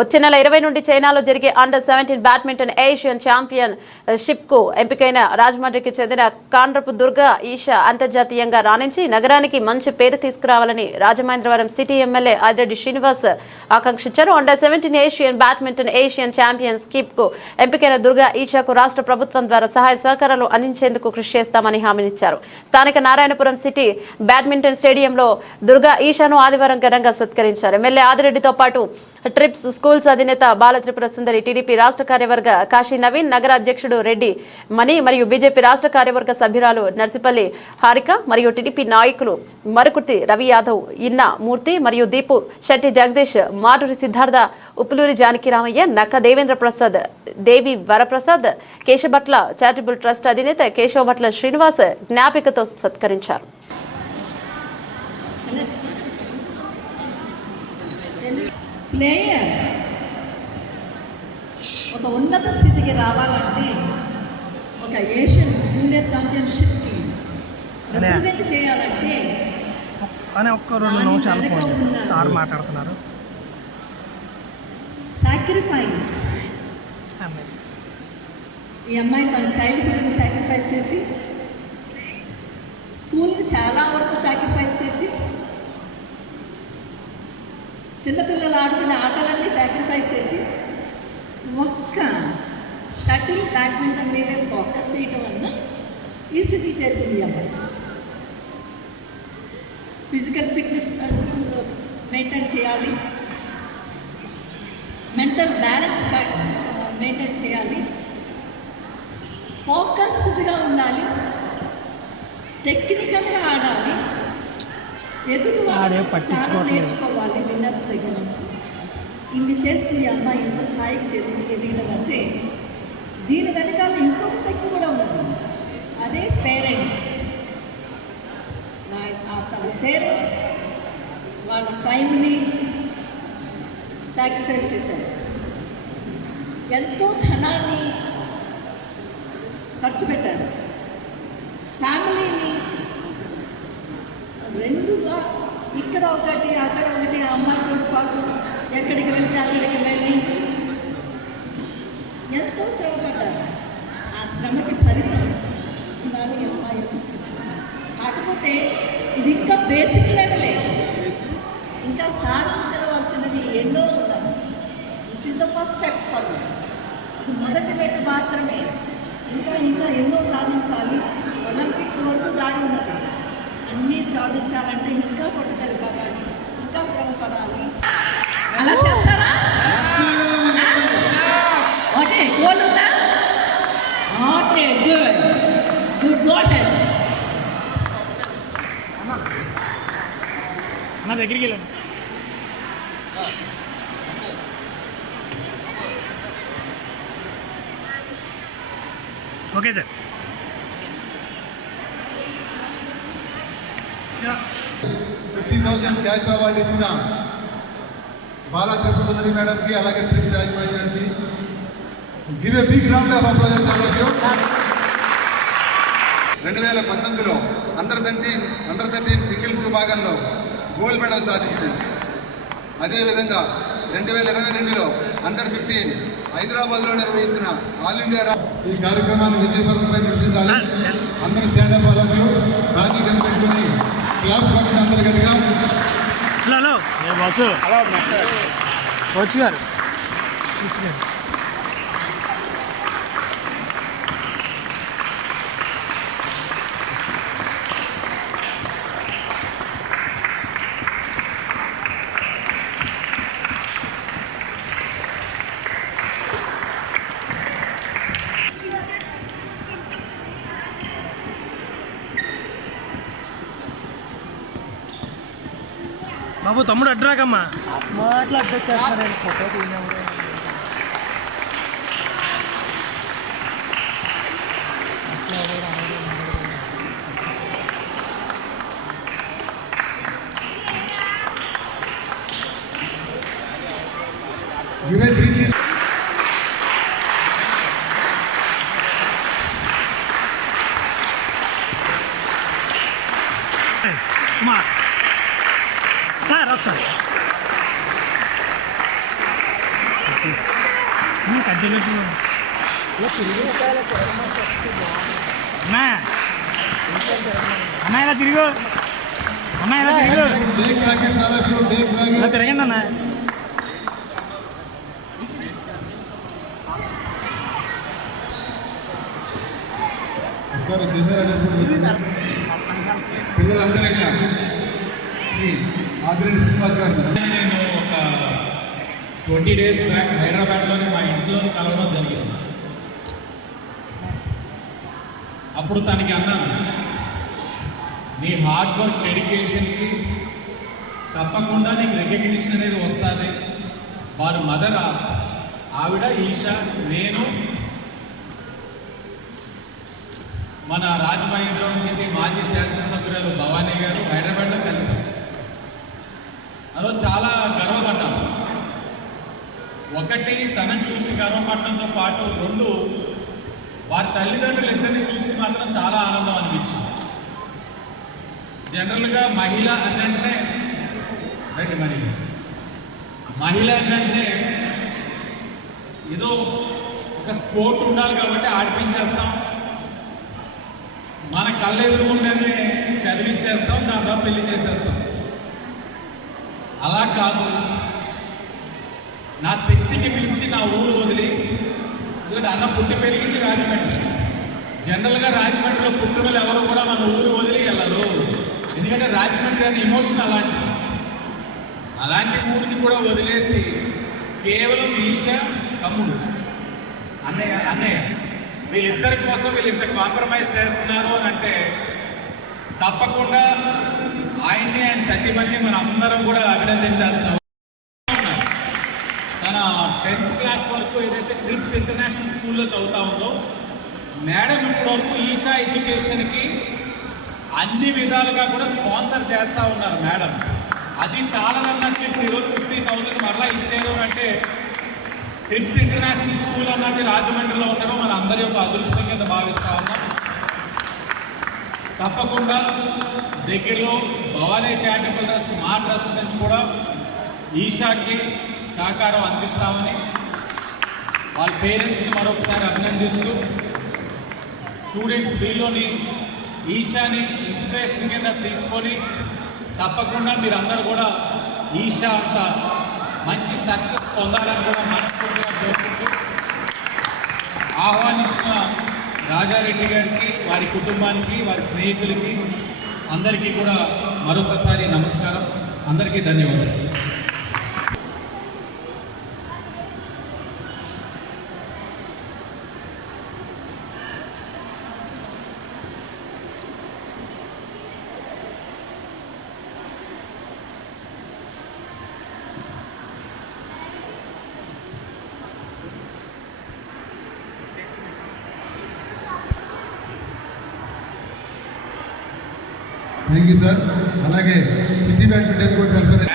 వచ్చే నెల ఇరవై నుండి చైనాలో జరిగే under seventeen badminton Asian champion షిప్కు ఎంపికైన రాజమండ్రికి చెందిన కాండ్రపు దుర్గా ఈషా అంతర్జాతీయంగా రాణించి నగరానికి మంచి పేరు తీసుకురావాలని రాజమహేంద్రవరం సిటీ ఎమ్మెల్యే ఆదిరెడ్డి శ్రీనివాస్ ఆకాంక్షించారు. Under seventeen Asian badminton Asian champion స్కిప్కు ఎంపికైన దుర్గా ఈషాకు రాష్ట్ర ప్రభుత్వం ద్వారా సహాయ సహకారాలు అందించేందుకు కృషి చేస్తామని హామీనిచ్చారు స్థానిక నారాయణపురం సిటీ బ్యాడ్మింటన్ స్టేడియంలో దుర్గా ఈషాను ఆదివారం ఘనంగా సత్కరించారు. ఎమ్మెల్యే ఆదిరెడ్డితో పాటు ట్రిప్స్ స్కూల్స్ అధినేత బాలత్రిపుర సుందరి టీడీపీ రాష్ట్ర కార్యవర్గ కాశీ నవీన్ నగర అధ్యక్షుడు రెడ్డి మణి మరియు బీజేపీ రాష్ట్ర కార్యవర్గ సభ్యురాలు నర్సిపల్లి హారిక మరియు టీడీపీ నాయకులు మరుకుర్తి రవి యాదవ్ ఇన్న మూర్తి మరియు దీపు శెట్టి జగదీష్ మాటూరి సిద్ధార్థ ఉప్పులూరి జానకిరామయ్య నక్క దేవేంద్ర ప్రసాద్ దేవి వరప్రసాద్ కేశభట్ల చారిటబుల్ ట్రస్ట్ అధినేత కేశవభట్ల శ్రీనివాస్ జ్ఞాపికతో సత్కరించారు. ప్లేయర్ ఒక ఉన్నత స్థితికి రావాలంటే ఒక ఏషియన్ జూనియర్ ఛాంపియన్షిప్కి రిప్రజెంట్ చేయాలంటే కానీ ఒక్క రెండు నిమిషాలు. సార్ మాట్లాడుతున్నారు. సాక్రిఫైస్ ఈ అమ్మాయి తన చైల్డ్హుడ్ని సాక్రిఫైస్ చేసి స్కూల్ని చాలా వరకు సాక్రిఫైస్ చేసి చిన్నపిల్లలు ఆడుకునే ఆటలన్నీ సాక్రిఫైస్ చేసి ఒక్క షటిల్ బ్యాడ్మింటన్ మీద ఫోకస్ చేయటం వలన ఈ స్థితి చేరుకుంది అమ్మాయి. ఫిజికల్ ఫిట్నెస్ మెయింటైన్ చేయాలి. మెంటల్ బ్యాలెన్స్ మెయింటైన్ చేయాలి. ఫోకస్డ్గా ఉండాలి. టెక్నికల్గా ఆడాలి. ఆడే చాలా పట్టించుకోవట్లేదు. నేర్చుకోవాలి విన్నర్స్ ఇన్ని చేస్తూ ఈ అమ్మాయి ఇంత స్థాయికి చేసింది దీని వెనకాల ఇంకొక శక్తి కూడా ఉంది అదే పేరెంట్స్. తన పేరెంట్స్ వాళ్ళ టైంని సాక్రిఫైస్ చేశారు. ఎంతో ధనాన్ని ఖర్చు పెట్టారు. ఇక్కడ ఒకటి అక్కడ ఒకటి ఆ అమ్మాయితో పాటు ఎక్కడికి వెళ్తే అక్కడికి వెళ్ళి ఎంతో శ్రమ పడ్డారు ఆ శ్రమకి ఫలితం ఇవాళ అమ్మాయి కాకపోతే ఇది ఇంకా బేసిక్ లెవెలే ఇంకా సాధించవలసినది ఎన్నో ఉన్నాయి this is the first step for ఇది మొదటి మెట్టు మాత్రమే. ఇంకా ఇంకా ఎన్నో సాధించాలి. ఒలింపిక్స్ వరకు దారి ఉన్నది. అన్నీ సాధించాలంటే ఇంకా పట్టుదల కావాలి ఇంకా శ్రమ పడాలి అలా చేస్తారా ఓకే గోల్ ఉందా ఓకే గుడ్ గుడ్ గోల్ అన్న దగ్గరికి వెళ్ళండి. Okay sir. Fifty thousand cash award ఇచ్చిన బాలా త్రిపుర సుందరి మేడంకి అలాగే ట్రిప్స్ యాజమాన్యానికి give a big round of applauses రెండు వేల పంతొమ్మిదిలో under thirteen under thirteen singles విభాగంలో గోల్డ్ మెడల్ సాధించింది. అదేవిధంగా రెండు వేల ఇరవై రెండులో అండర్ ఫిఫ్టీన్ హైదరాబాద్లో నిర్వహించిన ఆల్ ఇండియా ఈ కార్యక్రమాన్ని విజయపథంపై నడిపించాలి. అందరూ stand up all of you bag కనిపెట్టుకుని క్లాప్స్ పక్కన అందరు గట్టిగా. Hello hello. బాబు తమ్ముడు అడ్రాకమ్మా. మాట్లాడుకొచ్చారు ఫోటో తీయడం త్రీ కుమార్ సార్ ఒకసారి కట్టి పెట్టు అన్నా అన్నా ఇలా తిరుగు. అన్నా ఇలా తిరుగు. ఇలా తిరగండి అన్న కెమెరా పిల్లలందరూ ఆదిరెడ్డి శ్రీనివాస్ గారు నేను ఒక ట్వంటీ డేస్ బ్యాక్ హైదరాబాద్లోనే మా ఇంట్లో కలవడం జరిగింది. అప్పుడు తనకి అన్నాను నీ హార్డ్ వర్క్ డెడికేషన్కి తప్పకుండా నీకు రికగ్నిషన్ అనేది వస్తుంది. వారు మదర్ ఆవిడ ఈషా నేను మన రాజమహేంద్రవరం సిటీ మాజీ శాసనసభ్యురాలు భవానీ గారు హైదరాబాద్లో కలిసాం. అదో చాలా గర్వపడ్డాం. ఒకటి తనను చూసి గర్వపడటంతో పాటు రెండు వారి తల్లిదండ్రులు ఇద్దరిని చూసి మాత్రం చాలా ఆనందం అనిపించింది. జనరల్గా మహిళ అంటే రండి మరి. మహిళ అంటే ఏదో ఒక స్పోర్ట్ ఉండాలి కాబట్టి ఆడిపించేస్తాం. మన కళ్ళు కళ్ళెదురుగుండానే చదివించేస్తాం దాని తర్వాత పెళ్ళి చేసేస్తాం. అలా కాదు. నా శక్తికి మించి నా ఊరు వదిలి ఎందుకంటే అన్న పుట్టి పెరిగింది రాజమండ్రి. జనరల్గా రాజమండ్రిలో పుట్టిన వాళ్ళు ఎవరు కూడా మన ఊరు వదిలి వెళ్ళరు ఎందుకంటే రాజమండ్రి అనే ఇమోషన్ అలాంటిది. అలాంటి ఊరిని కూడా వదిలేసి కేవలం ఈష తమ్ముడు. అన్నయ్య అన్నయ్య వీళ్ళిద్దరి కోసం వీళ్ళు ఇంత కాంప్రమైజ్ చేస్తున్నారు అని అంటే తప్పకుండా ఆయన్ని ఆయన సతీమణిని మన అందరం కూడా అభినందించాల్సిన టెన్త్ క్లాస్ వరకు ఏదైతే ట్రిప్స్ ఇంటర్నేషనల్ స్కూల్లో చదువుతా ఉందో మేడం ఇప్పటివరకు ఈషా ఎడ్యుకేషన్కి అన్ని విధాలుగా కూడా స్పాన్సర్ చేస్తూ ఉన్నారు మేడం. అది చాలదన్నట్టు ఇప్పుడు ఈరోజు ఫిఫ్టీ థౌసండ్ మరలా ఇచ్చేది అంటే ట్రిప్స్ ఇంటర్నేషనల్ స్కూల్ అన్నది రాజమండ్రిలో ఉండడం మన అందరి యొక్క అదృష్టం కింద భావిస్తూ ఉన్నాం. తప్పకుండా దగ్గరలో భవానీ చారిటబుల్ ట్రస్ట్ మా ట్రస్ట్ నుంచి కూడా ఈషాకి సహకారం అందిస్తామని వాళ్ళ పేరెంట్స్ని మరొకసారి అభినందిస్తూ స్టూడెంట్స్ వీళ్ళని ఈషాని ఇన్స్పిరేషన్ కింద తీసుకొని తప్పకుండా మీరందరూ కూడా ఈషా అంత మంచి సక్సెస్ పొందాలని కూడా మనస్ఫూర్తిగా కోరుకుంటూ ఆహ్వానించిన రాజారెడ్డి గారికి వారి కుటుంబానికి వారి స్నేహితులకి అందరికీ కూడా మరొకసారి నమస్కారం. అందరికీ ధన్యవాదాలు. థ్యాంక్ యూ సార్ అలాగే సిటీ బ్యాడ్మింటన్ కోర్ట్ వెల్ఫేర్